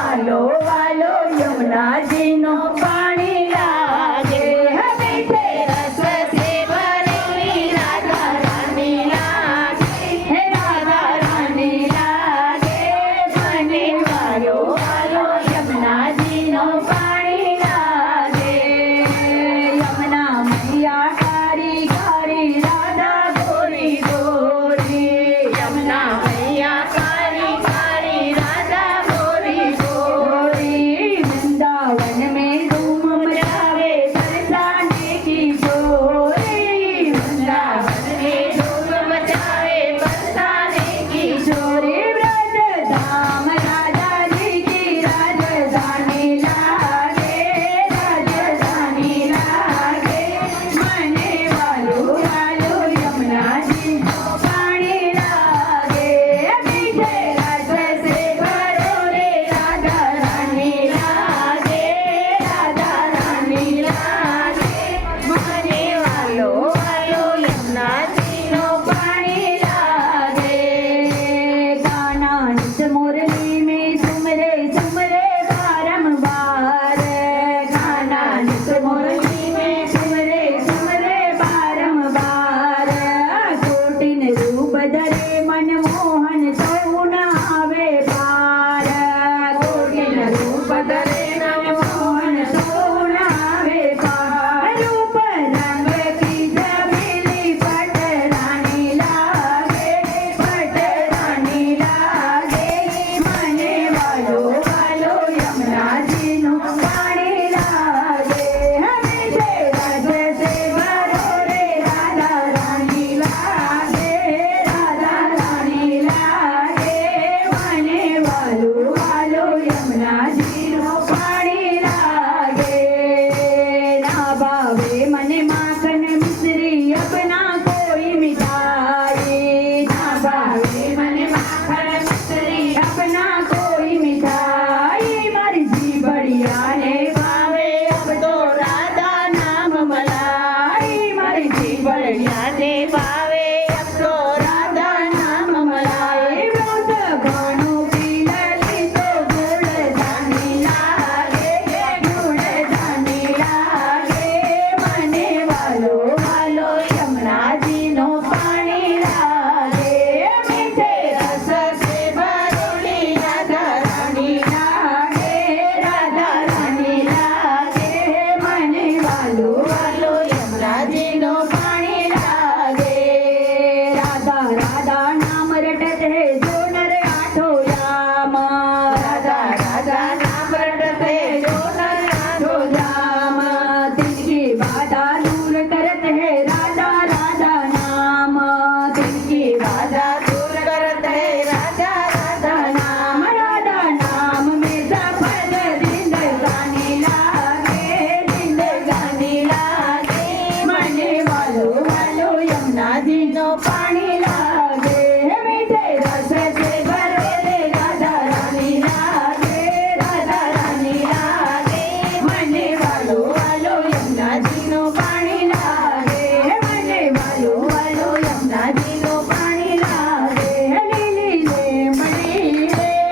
વાલો વાલો યમુનાજીનો પાણી લાગે મીઠે રસ સે ભરેલી રાધા રાની લાગે હે રાધા રાની લાગે મને વાલો વાલો યમુનાજીનો પાણી લાગે યમુના મૈયા કારી કારી રાધા ગોરી ગોરી યમુના મૈયા કારી કારી राधा गोरी गोरी वृंदावन में धूम मचावे बरसाने की चोरी वृंदावन में धूम मचावे बरसाने की चोरी व्रज धाम राधा जी की राजधानी लागे राजधानी लागे मने वालो वालो यमुना जी पानी लागे मीठे रस से भरो रे राधा रानी लागे राधा रानी लागे मने वालो वालो यमुना जीनो पानी लागे गाना नित मुरली में सुमरे सुमरे बारंबार गाना नित मुरली में सुमरे सुमरे बारंबार कोटिन रूप धरे मनमोहन सौन आवे पार कोटिन रूप धरे मनमोहन सौन आवे पार रूप रंग की जबीली पट रानी लागे मने वालो वालो यमुना जीनो पानी लागे मीठे रस से भरो रे राधा रानी लागे मने वालो वालो यमुना जीनो पानी लागे ना भावे मने माखन मिश्री अपना कोई मिठाई ना भावे मने माखन मिश्री अपना कोई मिठाई मर्जी बढ़िया ने भावे अब तो राधा नाम मलाई मर्जी बढ़िया ने भावे अब तो राधा नाम मलाई व्रत भानु की लली तो गुड़धानी लागे मने वालो वालो यमुना जीनो पानी लागे मीठे रस से भरोली राधा रानी लागे मने वालो वालो यमुना जीनो पानी लागे राधा राधा नाम रटत है जो नर आठो याम राधा राधा नाम रटत है जो नर आठो याम तिनकी बाधा दूर करत है राधा राधा नाम तिनकी बाधा दूर करत है राधा राधा नाम में सफल जिंदगानी लागे मने वालो वालो यमुना जीनो पानी लागे